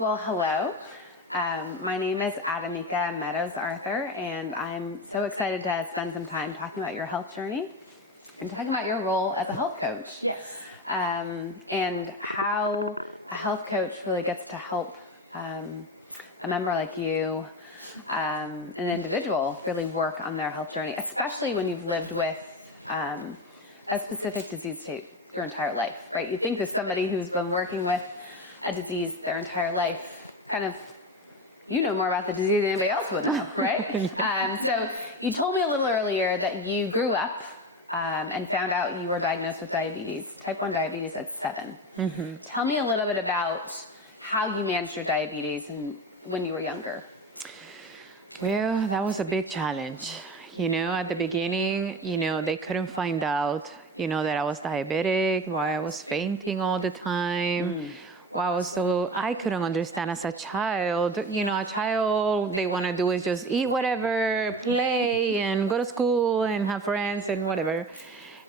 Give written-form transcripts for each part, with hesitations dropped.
Well, hello. My name is Adamika Meadows Arthur, and I'm so excited to spend some time talking about your health journey and talking about your role as a health coach. Yes. And how a health coach really gets to help a member like you, an individual, really work on their health journey, especially when you've lived with a specific disease state your entire life, right? You think there's somebody who's been working with a disease their entire life, kind of, you know more about the disease than anybody else would know, right? So you told me a little earlier that you grew up and found out you were diagnosed with diabetes, type 1 diabetes at 7. Mm-hmm. Tell me a little bit about how you managed your diabetes and when you were younger. Well, that was a big challenge. At the beginning, they couldn't find out, that I was diabetic, why I was fainting all the time. I couldn't understand as a child. A child, they want to do is just eat whatever, play, and go to school and have friends and whatever.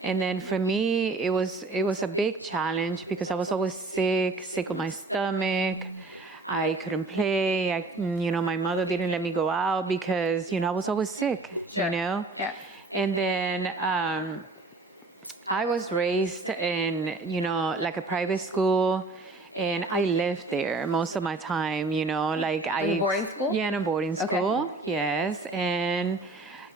And then for me, it was a big challenge because I was always sick of my stomach. I couldn't play. My mother didn't let me go out because, I was always sick, Sure. Yeah. And then I was raised in, like a private school. And I lived there most of my time, In a boarding school? Yeah, in a boarding school, okay. Yes. And,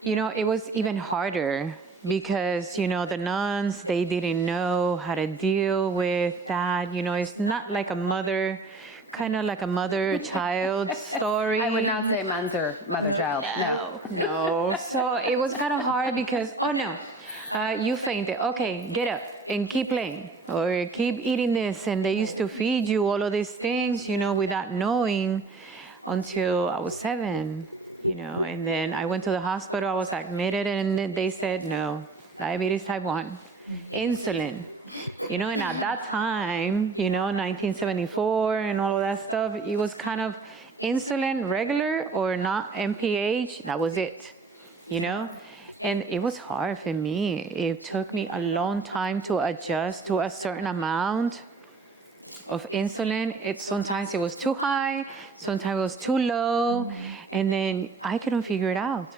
it was even harder because, the nuns, they didn't know how to deal with that. It's not like kind of like a mother-child story. I would not say mother-child, no. So it was kind of hard because, you fainted. Okay, get up and keep playing or keep eating this. And they used to feed you all of these things, without knowing until I was 7, And then I went to the hospital. I was admitted and they said, no, diabetes type 1, insulin. And at that time, 1974 and all of that stuff, it was kind of insulin regular or not MPH. That was it, And it was hard for me. It took me a long time to adjust to a certain amount of insulin. Sometimes it was too high, sometimes it was too low, and then I couldn't figure it out,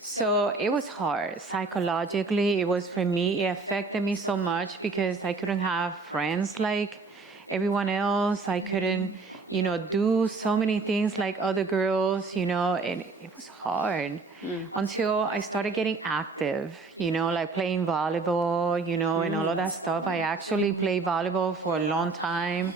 So it was hard. Psychologically, it was for me, it affected me so much because I couldn't have friends like everyone else. I couldn't, do so many things like other girls, and it was hard until I started getting active, like playing volleyball, and all of that stuff. I actually played volleyball for a long time.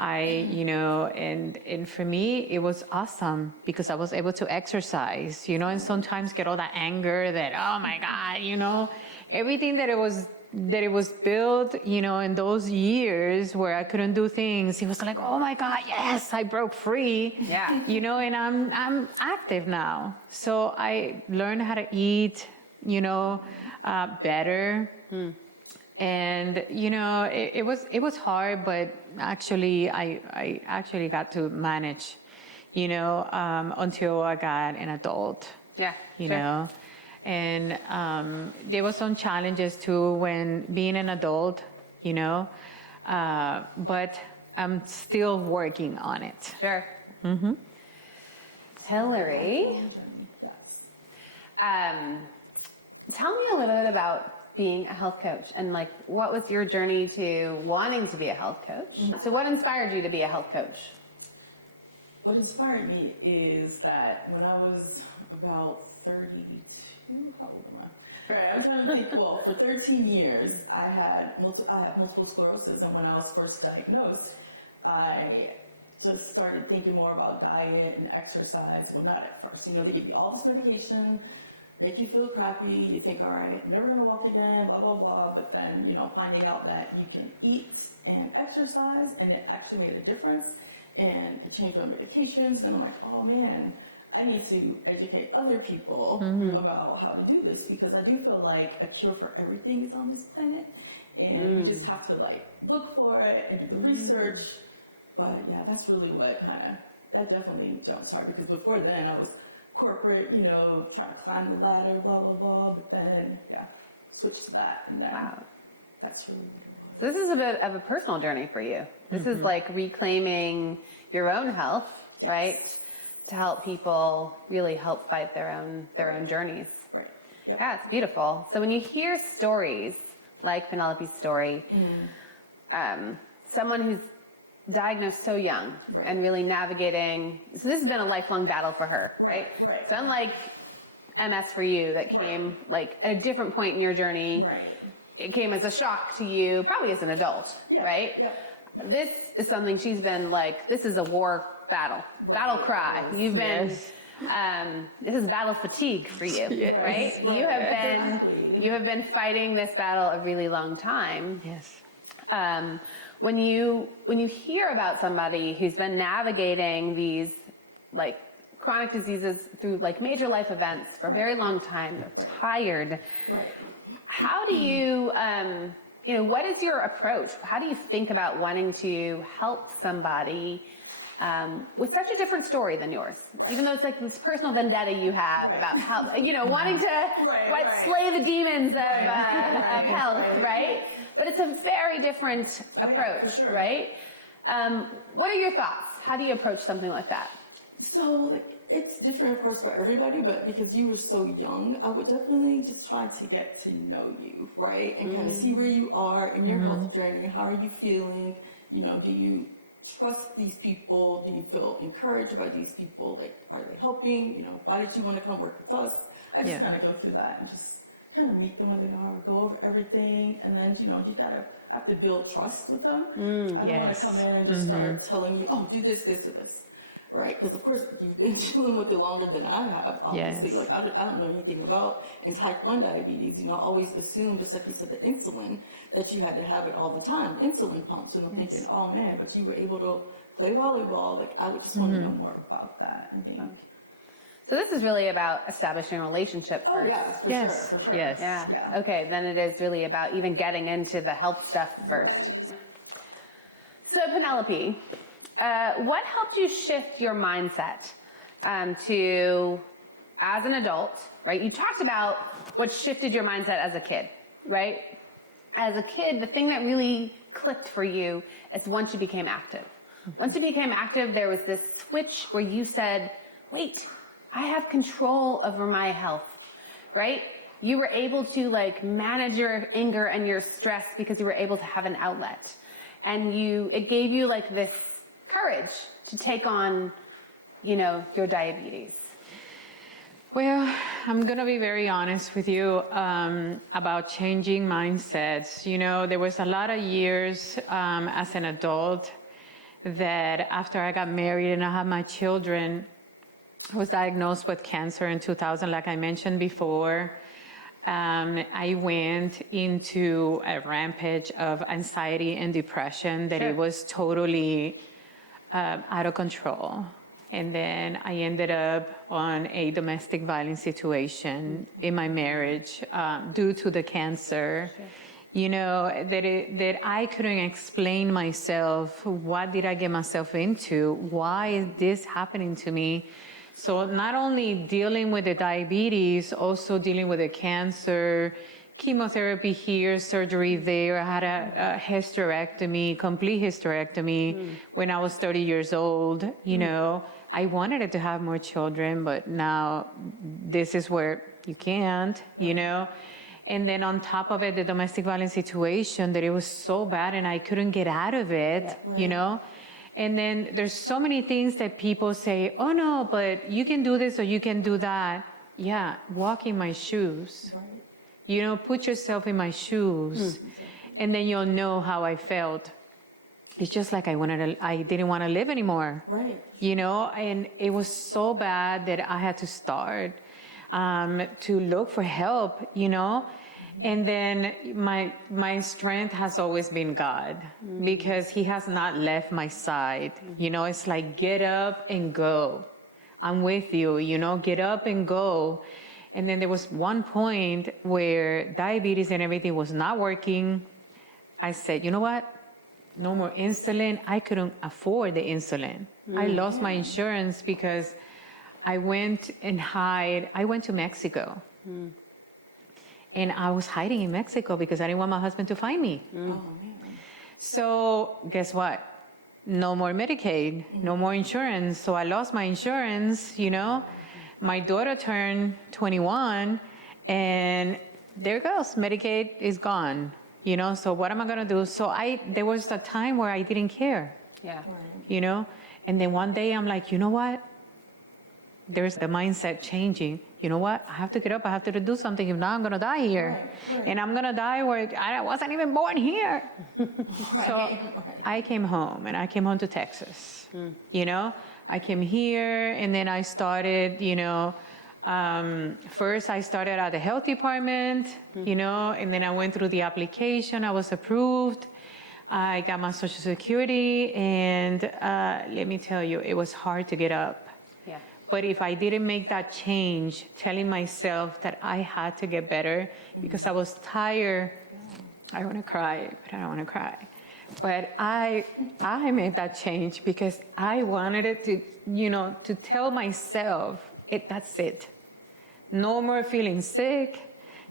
And for me, it was awesome because I was able to exercise, and sometimes get all that anger that, oh my God, everything that it was built, in those years where I couldn't do things. It was like, oh my God, yes, I broke free. Yeah. And I'm active now. So I learned how to eat, better. And, it was hard, but actually I actually got to manage, until I got an adult. Yeah. Sure. And there were some challenges too when being an adult, but I'm still working on it. Sure. Mm-hmm. Hillary, Yes. Tell me a little bit about being a health coach and what was your journey to wanting to be a health coach? Mm-hmm. So what inspired you to be a health coach? What inspired me is that when I was about 32, how old am I? All right, I'm trying to think. Well, for 13 years, I have multiple sclerosis, and when I was first diagnosed, I just started thinking more about diet and exercise. Well, not at first. They give you all this medication, make you feel crappy. You think, all right, I'm never gonna walk again, blah blah blah. But then, finding out that you can eat and exercise, and it actually made a difference, and it changed my medications. Then I'm like, oh man, I need to educate other people about how to do this, because I do feel like a cure for everything is on this planet, and we just have to look for it and do the research. But yeah, that's really what that definitely jump started, because before then I was corporate, trying to climb the ladder, blah blah blah. But then switched to that, and then that's really what it was. So this is a bit of a personal journey for you. This is like reclaiming your own health, right? To help people really help fight their own journeys. Right. Yep. Yeah, it's beautiful. So when you hear stories like Penelope's story, someone who's diagnosed so young and really navigating, so this has been a lifelong battle for her, right? Right. So unlike MS for you that came like at a different point in your journey, it came as a shock to you, probably as an adult, right? Yep. This is something she's been like, this is a war battle cry. You've been, this is battle fatigue for you, right? You have been fighting this battle a really long time. Yes. When you hear about somebody who's been navigating these like chronic diseases through like major life events for a very long time, they're tired. How do you, what is your approach? How do you think about wanting to help somebody with such a different story than yours? Even though it's like this personal vendetta you have about how, wanting to slay the demons of health, right? But it's a very different approach, right? What are your thoughts? How do you approach something like that? So, it's different, of course, for everybody, but because you were so young, I would definitely just try to get to know you, right? And kind of see where you are in your health journey. How are you feeling? Do you trust these people? Do you feel encouraged by these people? Like, are they helping? Why did you want to come work with us? I just kind of go through that and just kind of meet them where they are, go over everything, and then, you have to build trust with them. I don't want to come in and just start telling you, oh, do this, this, or this. Right, because of course you've been dealing with it longer than I have. Obviously, like I don't know anything about in type 1 diabetes. I always assumed, just like you said, the insulin, that you had to have it all the time, insulin pumps. And I'm thinking, oh man, but you were able to play volleyball. Like I would just want to know more about that. I think. So this is really about establishing a relationship first. Oh yeah, for sure. Yes. Yeah. Okay, then it is really about even getting into the health stuff first. So Penelope, what helped you shift your mindset to, as an adult, right? You talked about what shifted your mindset as a kid, right? As a kid, the thing that really clicked for you is once you became active. Once you became active, there was this switch where you said, wait, I have control over my health, right? You were able to manage your anger and your stress because you were able to have an outlet. And it gave you this courage to take on, your diabetes. Well, I'm going to be very honest with you about changing mindsets. There was a lot of years as an adult that after I got married and I had my children, I was diagnosed with cancer in 2000, like I mentioned before. I went into a rampage of anxiety and depression that it was totally out of control. And then I ended up on a domestic violence situation in my marriage due to the cancer. That I couldn't explain myself. What did I get myself into? Why is this happening to me? So not only dealing with the diabetes, also dealing with the cancer, chemotherapy here, surgery there. I had a hysterectomy, complete hysterectomy when I was 30 years old. I wanted to have more children, but now this is where you can't, And then on top of it, the domestic violence situation, that it was so bad and I couldn't get out of it, And then there's so many things that people say, oh no, but you can do this or you can do that. Yeah, walk in my shoes. Right. Put yourself in my shoes, and then you'll know how I felt. It's just like I didn't want to live anymore. Right. And it was so bad that I had to start to look for help, And then my strength has always been God, because He has not left my side. It's like, get up and go. I'm with you, get up and go. And then there was one point where diabetes and everything was not working. I said, you know what? No more insulin. I couldn't afford the insulin. I lost my insurance because I went to Mexico. And I was hiding in Mexico because I didn't want my husband to find me. So guess what? No more Medicaid, no more insurance. So I lost my insurance, you know. My daughter turned 21 and there goes, Medicaid is gone, you know. So what am I gonna do? So there was a time where I didn't care, Yeah. you know. And then one day I'm like, you know what? There's the mindset changing. You know what? I have to get up. I have to do something. If not, I'm going to die here. Right. And I'm going to die where I wasn't even born here. So I came home, and I came home to Texas. You know, I came here, and then I started, you know, first I started at the health department, you know, and then I went through the application. I was approved. I got my Social Security, and let me tell you, it was hard to get up. Yeah. But if I didn't make that change, telling myself that I had to get better because I was tired, I want to cry, but I don't want to cry. But I made that change because I wanted it to, you know, to tell myself, that's it. No more feeling sick,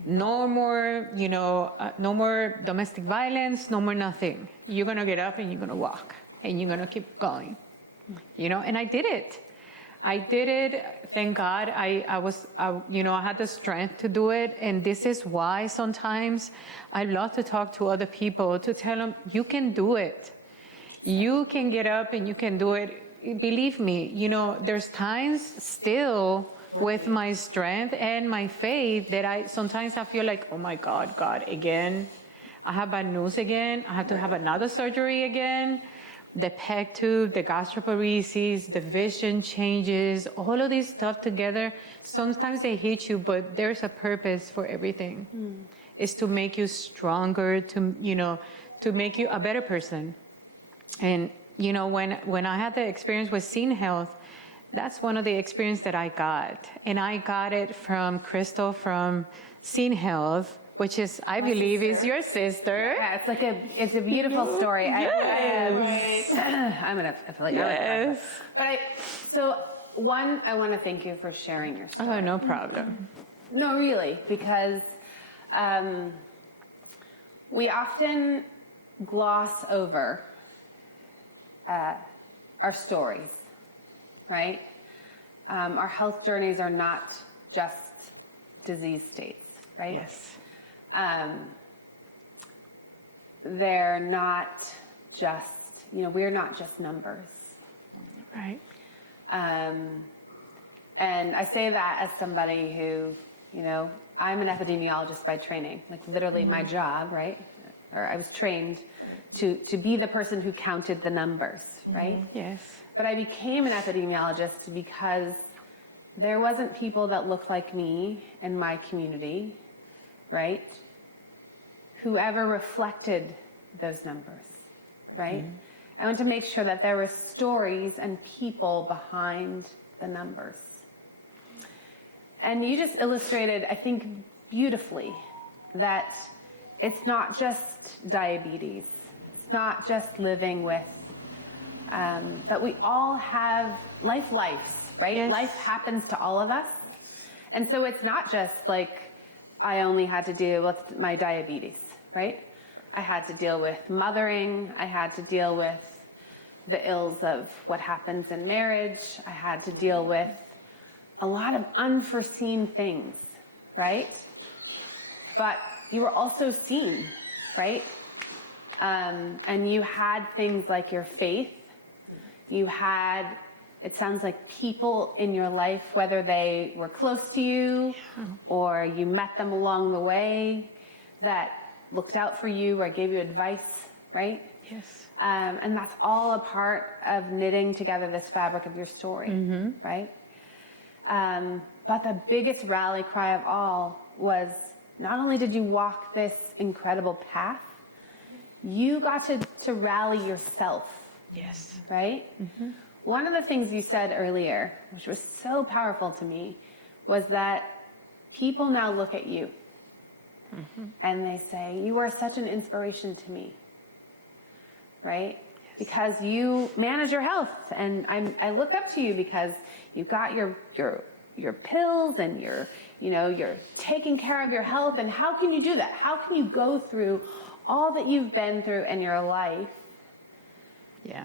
no more, you know, no more domestic violence, no more nothing. You're going to get up and you're going to walk and you're going to keep going, you know, and I did it. I did it. Thank God. I had the strength to do it. And this is why sometimes I love to talk to other people, to tell them, you can do it. You can get up and you can do it. Believe me, you know, there's times still with my strength and my faith that sometimes I feel like, oh my God, again, I have bad news again. I have to have another surgery again. The PEG tube, the gastroparesis, the vision changes, all of this stuff together, sometimes they hit you, but there's a purpose for everything. It's to make you stronger, to make you a better person. And, you know, when I had the experience with Scene Health, that's one of the experience that I got. And I got it from Crystal from Scene Health, which is, I believe, is your sister. Yeah, it's a beautiful story. Yes. I feel like Yes. I want to thank you for sharing your story. Oh, no problem. No, really, because we often gloss over our stories, right? Our health journeys are not just disease states, right? Yes. They're not just, you know, we're not just numbers. Right. And I say that as somebody who, you know, I'm an epidemiologist by training, like literally my job, right? Or I was trained to be the person who counted the numbers, right? Yes. But I became an epidemiologist because there wasn't people that looked like me in my community, right? Whoever reflected those numbers, right? I want to make sure that there were stories and people behind the numbers. And you just illustrated, I think, beautifully that it's not just diabetes. It's not just living with, that we all have lives, right? Yes. Life happens to all of us. And so it's not just like, I only had to deal with my diabetes, right? I had to deal with mothering. I had to deal with the ills of what happens in marriage. I had to deal with a lot of unforeseen things, right? But you were also seen, right? And you had things like your faith. You had, it sounds like, people in your life, whether they were close to you or you met them along the way, that looked out for you or gave you advice, right? Yes. And that's all a part of knitting together this fabric of your story, right? But the biggest rally cry of all was, not only did you walk this incredible path, you got to rally yourself. Yes. Right? One of the things you said earlier, which was so powerful to me, was that people now look at you and they say, you are such an inspiration to me, right? Yes. Because you manage your health, and I look up to you because you've got your pills and you're taking care of your health. And how can you do that? How can you go through all that you've been through in your life, Yeah.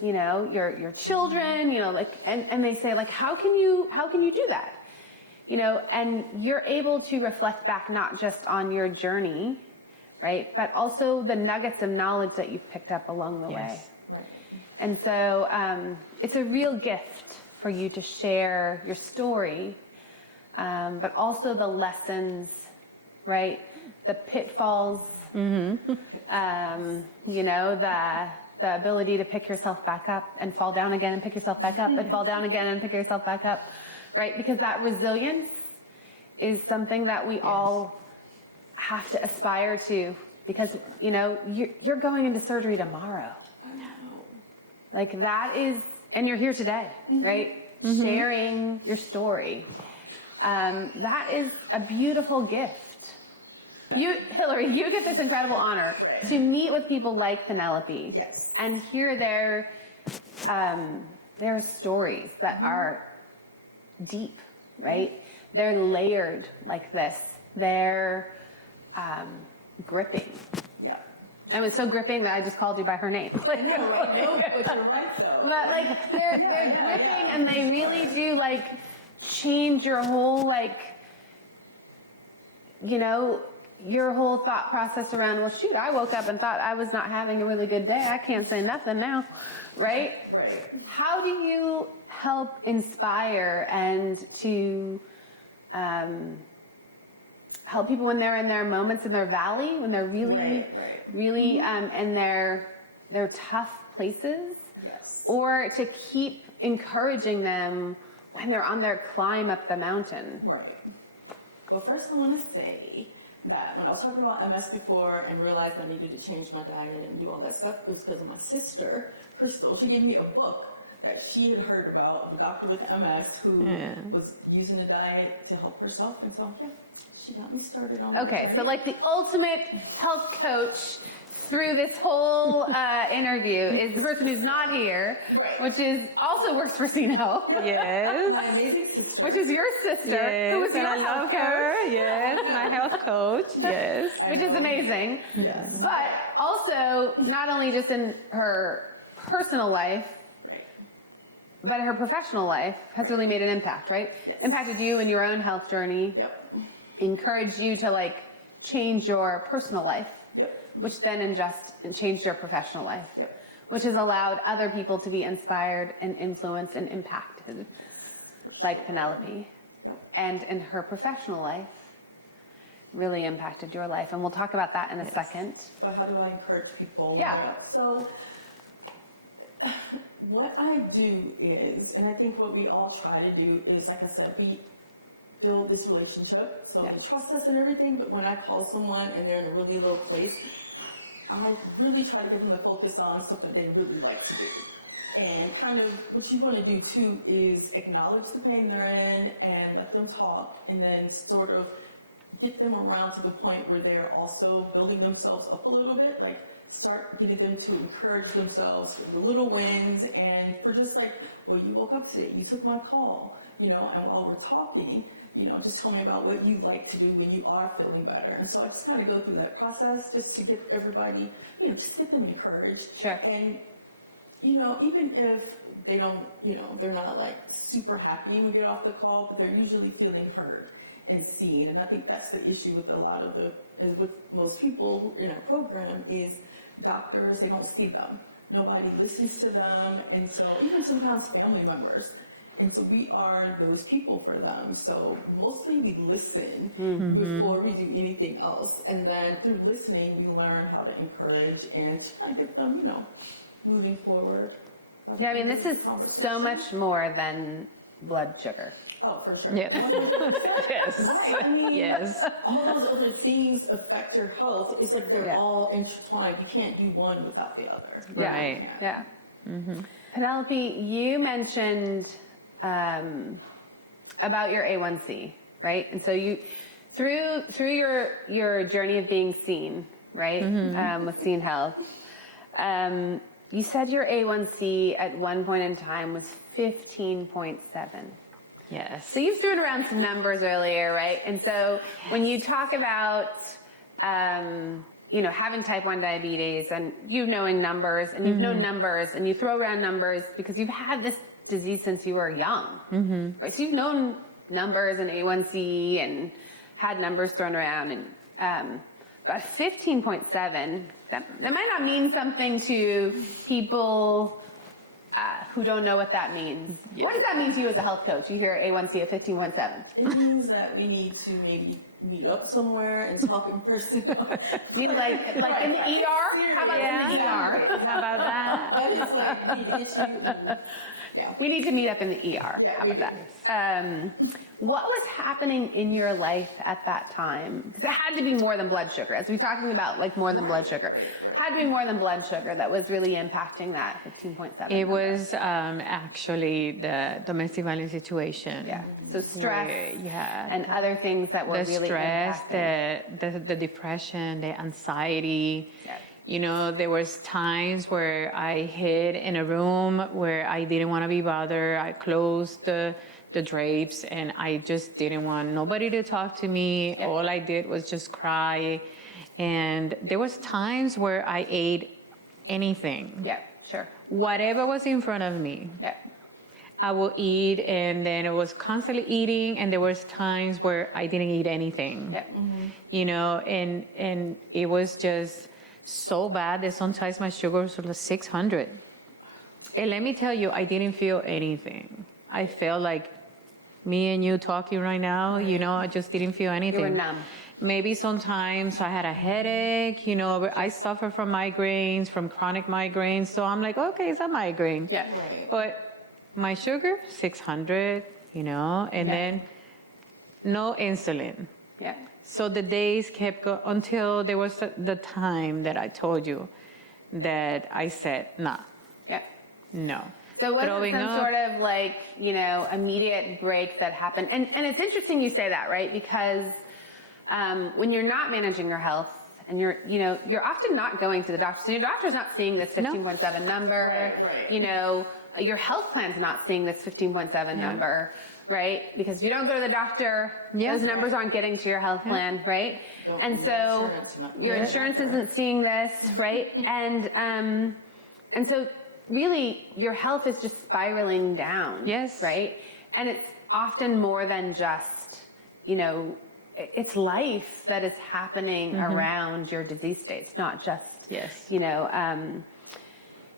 you know, your children, you know, like, and they say, like, how can you do that? You know, and you're able to reflect back not just on your journey, right, but also the nuggets of knowledge that you've picked up along the way. Right. And so it's a real gift for you to share your story, but also the lessons, right, the pitfalls, you know, the ability to pick yourself back up and fall down again and pick yourself back up and fall down again and pick yourself back up, right? Because that resilience is something that we all have to aspire to, because, you know, you're going into surgery tomorrow. Like that is, and you're here today, right? Sharing your story. That is a beautiful gift. Hillary, you get this incredible honor to meet with people like Penelope. Yes. And hear their stories that are deep, right? They're layered like this. They're gripping. Yeah. I was so gripping that I just called you by her name. I know, right? No, but you're right, though. But like they're gripping, and they really do like change your whole, like, you know, your whole thought process around, well, shoot, I woke up and thought I was not having a really good day. I can't say nothing now, right? Right. How do you help inspire and to help people when they're in their moments in their valley, when they're really, really in their tough places? Yes. Or to keep encouraging them when they're on their climb up the mountain? Right. Well, first I want to say that when I was talking about MS before and realized I needed to change my diet and do all that stuff, it was because of my sister, Crystal. She gave me a book that she had heard about, a doctor with MS who was using a diet to help herself. And so, she got me started on that. Okay, so like the ultimate health coach through this whole interview is the person who's not here, which is also works for CNO. Yes. My amazing sister. Which is your sister, Yes, who is your and I health love coach. her. Yes, my health coach. Yes. Which is amazing. Yes. But also, not only just in her personal life, but her professional life has really made an impact, right? Yes. Impacted you in your own health journey. Yep. Encouraged you to like change your personal life. Yep. Which then changed your professional life. Yep. Which has allowed other people to be inspired and influenced and impacted, like Penelope. Yep. And in her professional life, really impacted your life. And we'll talk about that in a second. But how do I encourage people? Yeah. So what I do is, and I think what we all try to do is, like I said, we build this relationship. So they trust us and everything, but when I call someone and they're in a really low place, I really try to get them to focus on stuff that they really like to do. And kind of what you want to do too is acknowledge the pain they're in and let them talk, and then sort of get them around to the point where they're also building themselves up a little bit. Like start getting them to encourage themselves for the little wins, and for just like, well, you woke up today, you took my call, you know, and while we're talking, you know, just tell me about what you like to do when you are feeling better. And so I just kind of go through that process just to get everybody, you know, just get them encouraged. Sure. And, you know, even if they don't, you know, they're not like super happy when we get off the call, but they're usually feeling heard and seen. And I think that's the issue with a lot of with most people in our program is doctors, they don't see them. Nobody listens to them. And so even sometimes family members. And so we are those people for them. So mostly we listen before we do anything else. And then through listening, we learn how to encourage and try to get them, you know, moving forward. Yeah, I mean, this is so much more than blood sugar. Oh, for sure. Yeah. 100%. Yes. Right. I mean, Yes. all those other things affect your health. It's like they're all intertwined. You can't do one without the other. Right. Yeah. Penelope, you mentioned about your A1C, right? And so you, through your journey of being seen, right, with Seen Health, you said your A1C at one point in time was 15.7. Yes. So you've thrown around some numbers earlier, right? And so when you talk about you know, having type 1 diabetes and you knowing numbers and you've known numbers and you throw around numbers because you've had this disease since you were young, right? So you've known numbers and A1C and had numbers thrown around, and but 15.7, that might not mean something to people who don't know what that means. Yeah. What does that mean to you as a health coach? You hear A1C of 15.7. It means that we need to maybe meet up somewhere and talk in person. I mean, like right, in the ER? Serious. How about in the ER? How about that? But it's like, we need to get you. And, yeah. We need to meet up in the ER. Yeah, how about that? What was happening in your life at that time? Because it had to be more than blood sugar. As we're talking about, like more than blood sugar. Had to be more than blood sugar that was really impacting that 15.7. It was actually the domestic violence situation. Yeah. So stress where, and other things that were the really stress, impacting. the depression, the anxiety. Yeah. You know, there was times where I hid in a room where I didn't want to be bothered. I closed the drapes and I just didn't want nobody to talk to me. Yep. All I did was just cry. And there was times where I ate anything. Yeah, sure. Whatever was in front of me. Yeah. I will eat, and then it was constantly eating, and there was times where I didn't eat anything. Yeah. Mm-hmm. You know, and it was just so bad that sometimes my sugar was like 600. And let me tell you, I didn't feel anything. I felt like me and you talking right now, you know, I just didn't feel anything. You were numb. Maybe sometimes I had a headache, you know, but I suffer from migraines, from chronic migraines. So I'm like, okay, it's a migraine. Yeah. Right. But my sugar, 600, you know, and then no insulin. Yeah. So the days kept going until there was the time that I told you that I said, nah, Yeah. no. So was it some sort of like, you know, immediate break that happened? And it's interesting you say that, right? Because when you're not managing your health and you're often not going to the doctor. So your doctor's not seeing this 15.7 number. Right. You know, your health plan's not seeing this 15.7 number, right? Because if you don't go to the doctor, those numbers aren't getting to your health plan, right? And so your insurance isn't seeing this, right? And so really your health is just spiraling down. Yes. Right? And it's often more than just, you know, it's life that is happening around your disease states, not just, you know,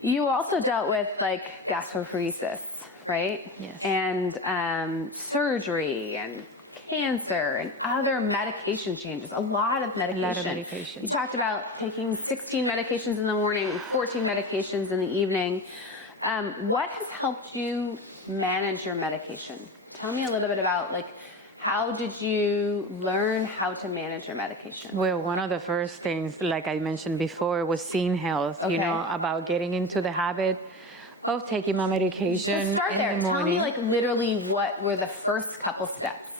you also dealt with like gastroparesis, right? Yes. And surgery and cancer and other medication changes, a lot of medication. You talked about taking 16 medications in the morning and 14 medications in the evening. What has helped you manage your medication? Tell me a little bit about like, how did you learn how to manage your medication? Well, one of the first things, like I mentioned before, was seeing health, you know, about getting into the habit of taking my medication. So start there. Tell me like literally what were the first couple steps?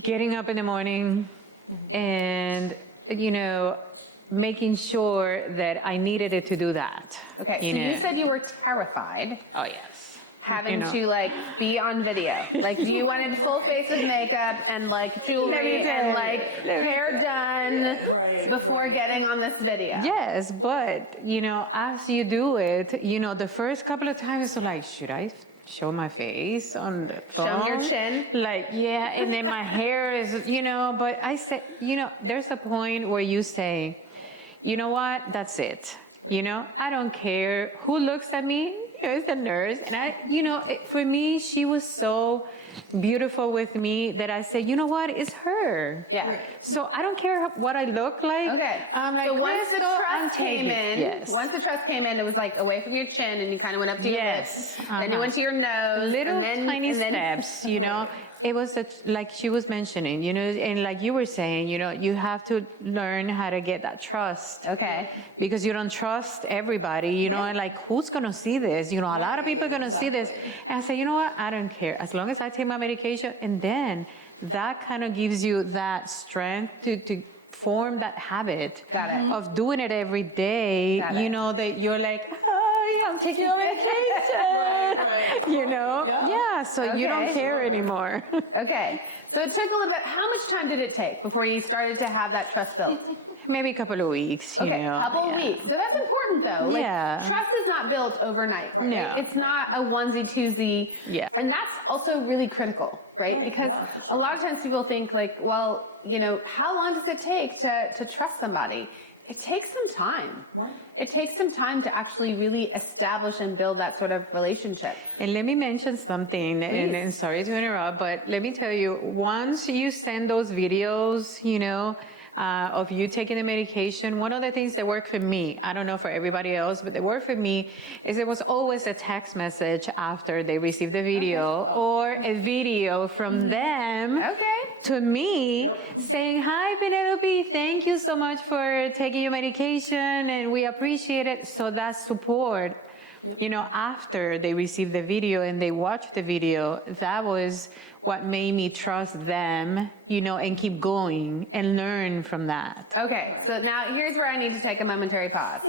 Getting up in the morning and, you know, making sure that I needed it to do that. Okay, so you said you were terrified. Oh, yes. Having to like be on video. Like you wanted full face of makeup and like jewelry and like hair done before getting on this video. Yes, but you know, as you do it, you know, the first couple of times it's like, should I show my face on the phone? Show your chin. Like, yeah, and then my hair is, you know, but I said, you know, there's a point where you say, you know what, that's it. You know, I don't care who looks at me. It's the nurse. And I, you know, for me, she was so beautiful with me that I said, you know what, it's her. Yeah. Right. So I don't care what I look like. Okay. I'm like, so once the trust came in, it was like away from your chin and you kind of went up to your lips. Then you went to your nose. Little tiny steps, you know. It was like she was mentioning, you know, and like you were saying, you know, you have to learn how to get that trust. Okay. Because you don't trust everybody, you know, and like, who's going to see this? You know, a lot of people are going to see this. And I say, you know what? I don't care. As long as I take my medication, and then that kind of gives you that strength to form that habit of doing it every day, you know, that you're like, I'm taking your medication, you know? Yeah, so you don't care anymore. Okay, so it took a little bit. How much time did it take before you started to have that trust built? maybe a couple of weeks, you Okay, know. couple of yeah. weeks. So that's important though. Like, Yeah. trust is not built overnight. Right? No. It's not a onesie twosie. Yeah. And that's also really critical, right? Because yeah, for a lot of times people think like, well, you know, how long does it take to trust somebody? It takes some time. Right. It takes some time to actually really establish and build that sort of relationship. And let me mention something, and sorry to interrupt, but let me tell you, once you send those videos, you know, of you taking the medication, one of the things that worked for me, I don't know for everybody else, but that worked for me, is there was always a text message after they received the video or a video from them to me saying, hi, Penelope, thank you so much for taking your medication and we appreciate it. So that support, you know, after they received the video and they watched the video, that was what made me trust them, you know, and keep going and learn from that. Okay, so now here's where I need to take a momentary pause.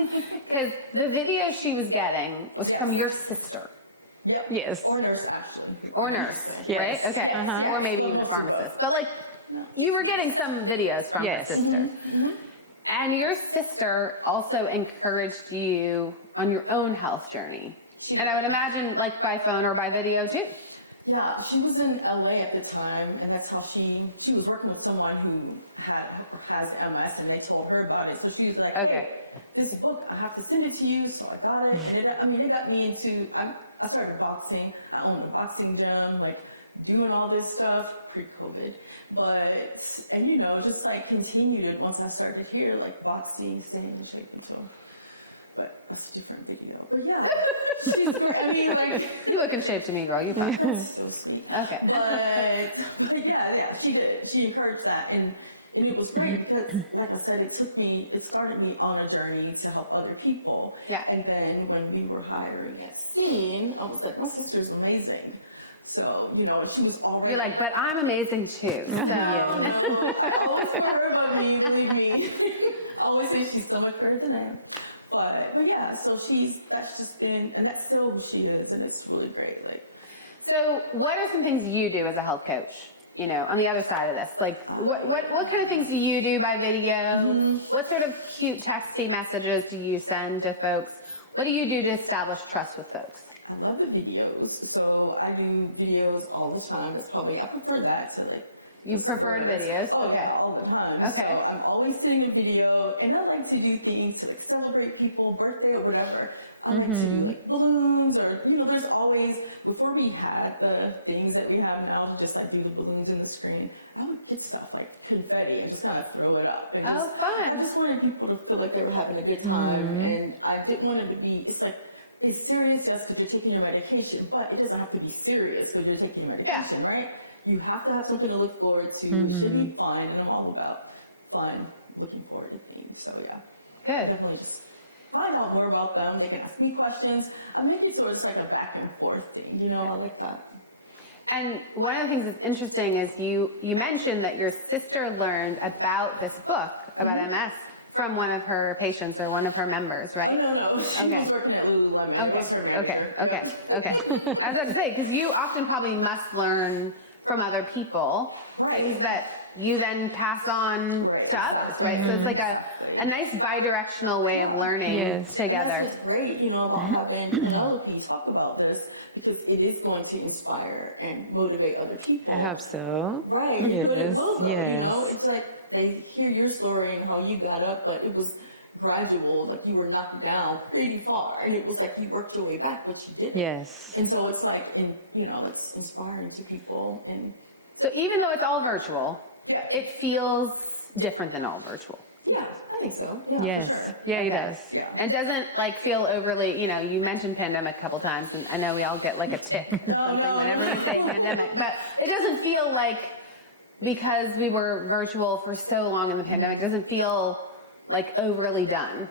Because the video she was getting was from your sister. Yep. Yes. Or nurse, actually. Or nurse, Yes. right? Okay. Yes. Or maybe Some even a of them both. pharmacist. But like, you were getting some videos from her Yes. sister. And your sister also encouraged you on your own health journey. And I would imagine like by phone or by video too. Yeah, she was in LA at the time, and that's how she was working with someone who has MS, and they told her about it. So she was like, Okay. "Hey, this book, I have to send it to you." So I got it, and it got me into. I started boxing. I owned a boxing gym, like doing all this stuff pre-COVID, and you know, just like continued it once I started here, like boxing, staying in shape, and so. But that's a different video. But yeah, she's great. I mean, like, You look in shape to me, girl. You're fine. that's so sweet. Okay. But yeah, she did. She encouraged that, and it was great because, like I said, it started me on a journey to help other people. Yeah. And then when we were hiring at Scene, I was like, my sister's amazing. So, you know, and she was already. You're like, but I'm amazing too. So. No, I always put her above me, believe me. I always say she's so much better than I am. But yeah, so that's just been, and that's still who she is, and it's really great. Like, So what are some things you do as a health coach, you know, on the other side of this? Like what kind of things do you do by video? What sort of cute texty messages do you send to folks? What do you do to establish trust with folks? I love the videos, so I do videos all the time. I prefer that to like. You prefer the videos? Oh, Okay. yeah, all the time. Okay. So I'm always sending a video, and I like to do things to like celebrate people, birthday or whatever. I like to do like balloons, or you know, there's always, before we had the things that we have now to just like do the balloons in the screen, I would get stuff like confetti and just kind of throw it up. And fun. I just wanted people to feel like they were having a good time, and I didn't want it to be. It's like. It's serious just because you're taking your medication, but it doesn't have to be serious because you're taking your medication, right? You have to have something to look forward to. It should be fun, and I'm all about fun, looking forward to things. So yeah, Good. definitely just find out more about them. They can ask me questions. I make it sort of just like a back and forth thing. You know, I like that. And one of the things that's interesting is you mentioned that your sister learned about this book about MS from one of her patients or one of her members, right? Oh, no. She was working at Lululemon. It was her manager. Okay. I was about to say, because you often probably must learn from other people things that you then pass on to others, right? So it's like a nice bi-directional way of learning together. And that's what's great, you know, about having Penelope talk about this, because it is going to inspire and motivate other people. I hope so. Right, but it will, though, you know? It's like they hear your story and how you got up, but it was gradual, like you were knocked down pretty far, and it was like you worked your way back, but you didn't. Yes. And so it's like, you know, it's inspiring to people. And So even though it's all virtual, it feels different than all virtual. yeah, I think so. Yeah, Yes. for sure. Yeah, it does. Yeah. And doesn't like feel overly, you know, you mentioned pandemic a couple times, and I know we all get like a tick or something whenever we say pandemic, but it doesn't feel like, because we were virtual for so long in the pandemic, doesn't feel like overly done.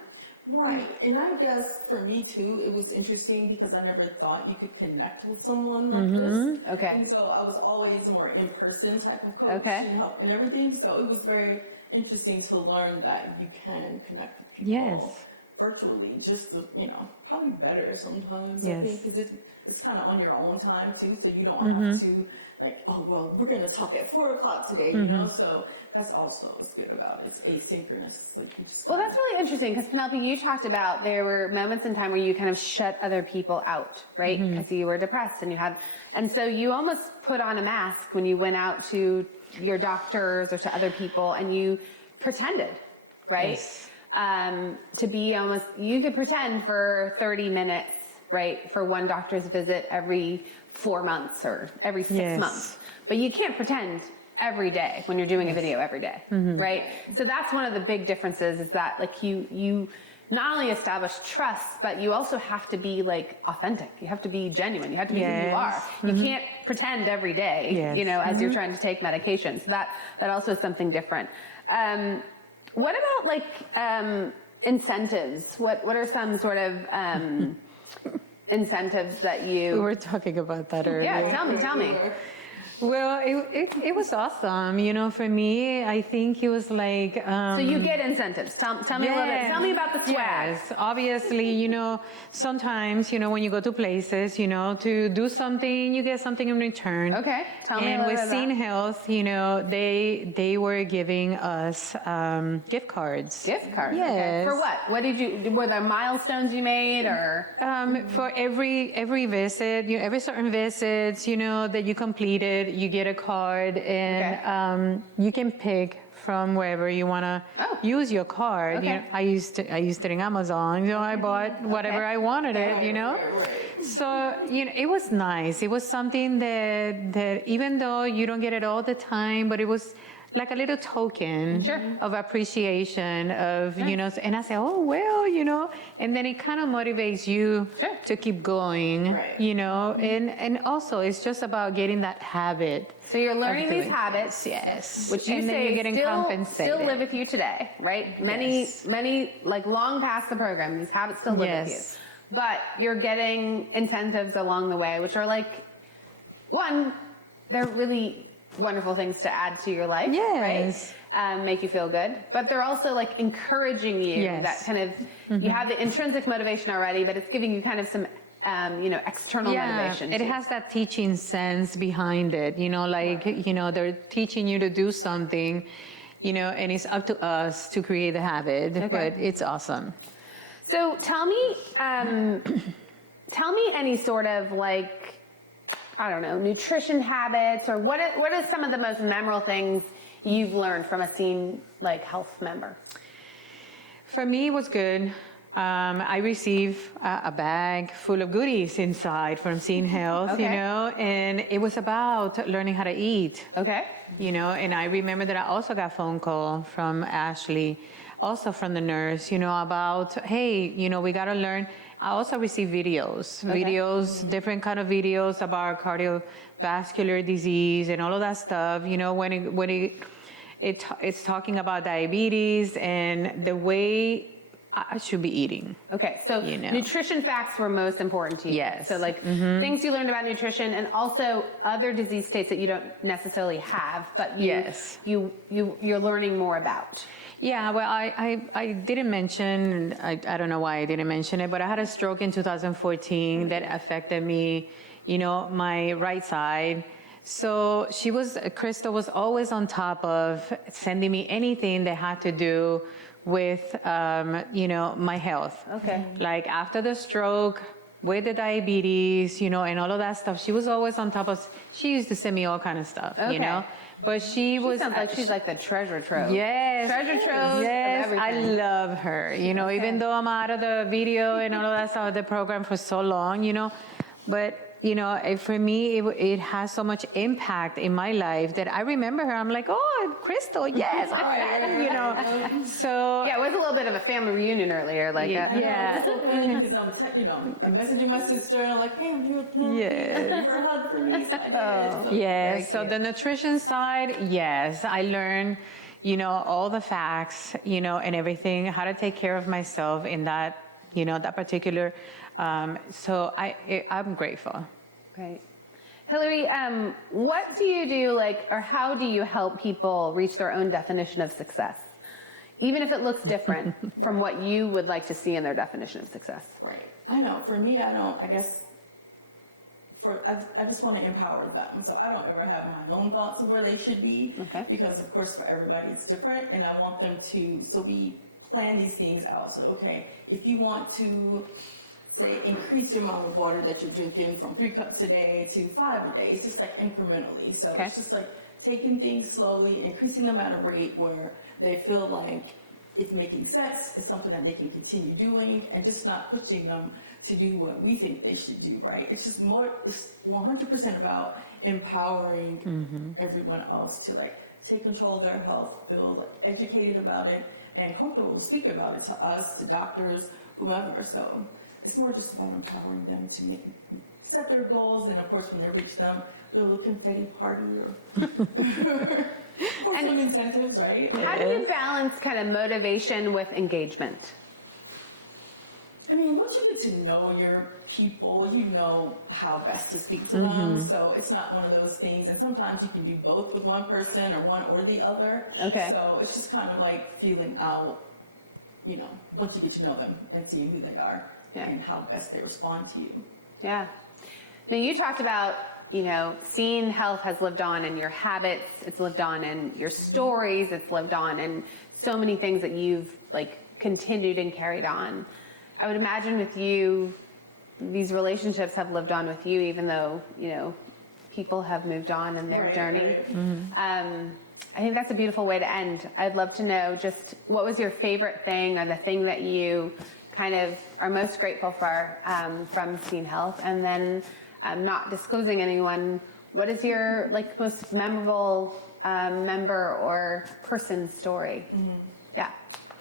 Right. And I guess for me too, it was interesting because I never thought you could connect with someone like this. Okay. And so I was always a more in-person type of coach Okay. and help and everything. So it was very interesting to learn that you can connect with people. Yes. virtually, just to, probably better sometimes. Yes. I think because it's kind of on your own time too, so you don't have to like, oh well, we're gonna talk at 4:00 today, So that's also what's good about it. It's asynchronous. Like you just Well, that's really interesting because Penelope, you talked about there were moments in time where you kind of shut other people out, right? Because you were depressed and so you almost put on a mask when you went out to your doctors or to other people, and you pretended, right? Yes. To be almost, you could pretend for 30 minutes, right, for one doctor's visit every 4 months or every 6 Yes. months. But you can't pretend every day when you're doing a video every day, right? So that's one of the big differences is that like you not only establish trust, but you also have to be like authentic. You have to be genuine. You have to be who you are. You can't pretend every day, Yes. as you're trying to take medication. So that also is something different. What about like incentives? What are some sort of incentives that We you? were talking about that earlier. Yeah, tell me. Well, it was awesome. For me, I think it was like. So you get incentives. Tell me a little bit. Tell me about the swag. Yes, obviously, sometimes, when you go to places, to do something, you get something in return. Okay, tell me a And little with bit Scene about Health, they were giving us gift cards. Gift cards. Yes. Okay. For what? Were there milestones you made or? For every visit, every certain visits, that you completed, you get a card, and you can pick from wherever you want to use your card. Okay. I used it in Amazon. I bought whatever I wanted it. So it was nice. It was something that even though you don't get it all the time, but it was like a little token of appreciation of, and I say, oh, well, and then it kind of motivates you to keep going, and also it's just about getting that habit. So you're learning of these doing habits, yes, which you and then say you're getting compensated. still live with you today, right? Many, like long past the program, these habits still live with you. But you're getting incentives along the way, which are like, one, they're really wonderful things to add to your life, Yes. right? Make you feel good. But they're also like encouraging you that kind of, you have the intrinsic motivation already, but it's giving you kind of some, external motivation. It too. has that teaching sense behind it, they're teaching you to do something, and it's up to us to create the habit, but it's awesome. So tell me any sort of like, I don't know, nutrition habits, or what are some of the most memorable things you've learned from a Scene like Health member? For me, it was good. I received a bag full of goodies inside from Scene Health, and it was about learning how to eat. Okay. And I remember that I also got a phone call from Ashley, also from the nurse, about, hey, we got to learn. I also received videos, different kind of videos about cardiovascular disease and all of that stuff. When it's talking about diabetes and the way I should be eating. Okay, so nutrition facts were most important to you. Yes. So like things you learned about nutrition, and also other disease states that you don't necessarily have, but you're learning more about. Yeah, well, I didn't mention, I don't know why I didn't mention it, but I had a stroke in 2014 that affected me, my right side. So Crystal was always on top of sending me anything that had to do with, my health. Okay. Like after the stroke, with the diabetes, and all of that stuff, she was always on top of, she used to send me all kind of stuff, But she sounds like she's like the treasure trove. Yes. Treasure trove. Yes, of I everything. love her. Even though I'm out of the video and all of that stuff, the program for so long, but for me, it has so much impact in my life that I remember her. I'm like, oh, Crystal, yes, So Yeah, it was a little bit of a family reunion earlier. Like, yeah. It's so funny because I'm messaging my sister and I'm like, hey, I'm here with Penelope. Yes. Give her a hug for me. So I did. So, Yes. So cute. the nutrition side, yes, I learned, all the facts, and everything, how to take care of myself in that, that particular. So I'm grateful. Great. Hillary, what do you do, or how do you help people reach their own definition of success? even if it looks different from what you would like to see in their definition of success. Right. I know. For me, I guess. I just want to empower them. So I don't ever have my own thoughts of where they should be. Okay. Because of course for everybody it's different, and I want them to. So we plan these things out. So okay, if you want to say increase your amount of water that you're drinking from 3 cups a day to 5 a day, it's just like incrementally. So Okay. it's just like taking things slowly, increasing them at a rate where they feel like it's making sense, it's something that they can continue doing, and just not pushing them to do what we think they should do, right? It's just more, it's 100% about empowering everyone else to like take control of their health, feel like educated about it, and comfortable to speak about it to us, to doctors, whomever. So it's more just about empowering them to set their goals, and of course when they reach them, do a little confetti party or some incentives, right? How do you balance kind of motivation with engagement? I mean, once you get to know your people, you know how best to speak to them. So it's not one of those things. And sometimes you can do both with one person or one or the other. Okay. So it's just kind of like feeling out, you know, once you get to know them and seeing who they are and how best they respond to you. Yeah. Now you talked about, you know, seeing health has lived on in your habits, it's lived on in your stories, it's lived on in so many things that you've like continued and carried on. I would imagine with you, these relationships have lived on with you, even though, you know, people have moved on in their journey. Right. I think that's a beautiful way to end. I'd love to know just what was your favorite thing or the thing that you kind of are most grateful for from Scene Health, and then not disclosing anyone, what is your like most memorable member or person story? Yeah,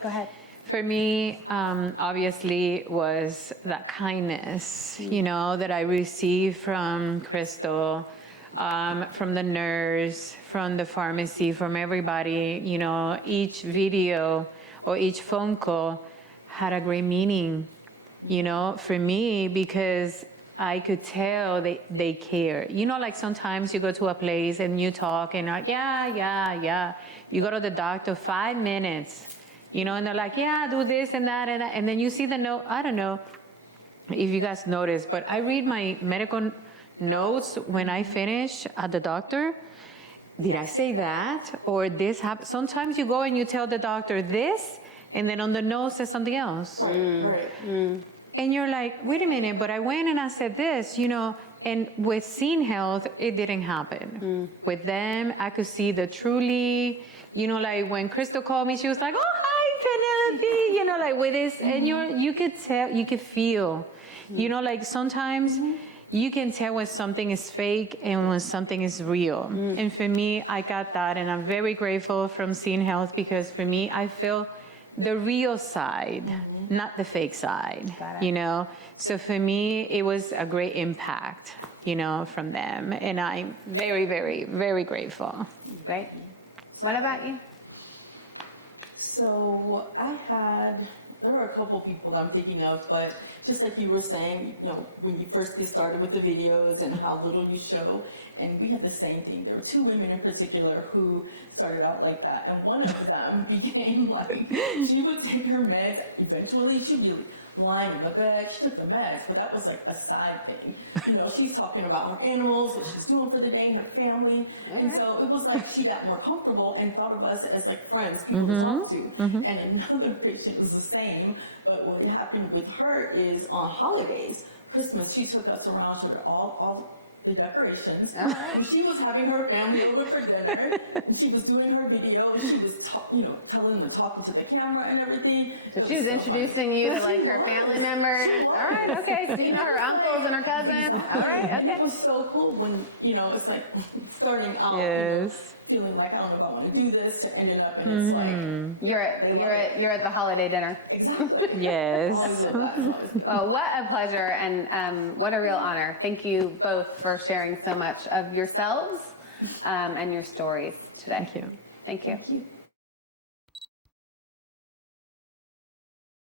go ahead. For me, obviously, was that kindness, you know, that I received from Crystal, from the nurse, from the pharmacy, from everybody. You know, each video or each phone call had a great meaning, you know, for me, because I could tell they care. You know, like sometimes you go to a place and you talk and like, yeah. You go to the doctor 5 minutes. You know, and they're like, yeah, do this and that and that. And then you see the note. I don't know if you guys notice, but I read my medical notes when I finish at the doctor. Did I say that? Or this happened? Sometimes you go and you tell the doctor this, and then on the note says something else. Right. And you're like, wait a minute, but I went and I said this, you know. And with Scene Health, it didn't happen. With them, I could see the truly, you know, like when Crystal called me, she was like, oh, hi, Penelope, you know, like with this. And you could tell, you could feel, you know, like sometimes you can tell when something is fake and when something is real. And for me, I got that. And I'm very grateful from Scene Health, because for me, I feel the real side, not the fake side, you know? So for me, it was a great impact, you know, from them. And I'm very, very, very grateful. Great. What about you? So there were a couple people that I'm thinking of, but just like you were saying, you know, when you first get started with the videos and how little you show, and we had the same thing. There were 2 women in particular who started out like that, and one of them became like, she would take her meds. Eventually, she'd be like lying in the bed. She took the meds, but that was like a side thing. You know, she's talking about her animals, what she's doing for the day, her family, and so it was like she got more comfortable and thought of us as like friends, people to talk to. And another patient was the same, but what happened with her is on holidays, Christmas, she took us around to all the decorations, and she was having her family over for dinner, and she was doing her video, and she was, telling them and talking to the camera and everything. So she was introducing you to like her family members. All right, okay. So you know her uncles and her cousins. All right, And okay. it was so cool when, you know, it's like starting out, feeling like, I don't know if I want to do this, to ending up, and it's like You're at the holiday dinner. exactly. Yes. Always love that. Always love that. Well, what a pleasure and what a real honor. Thank you both for sharing so much of yourselves and your stories today. Thank you. Thank you. Thank you.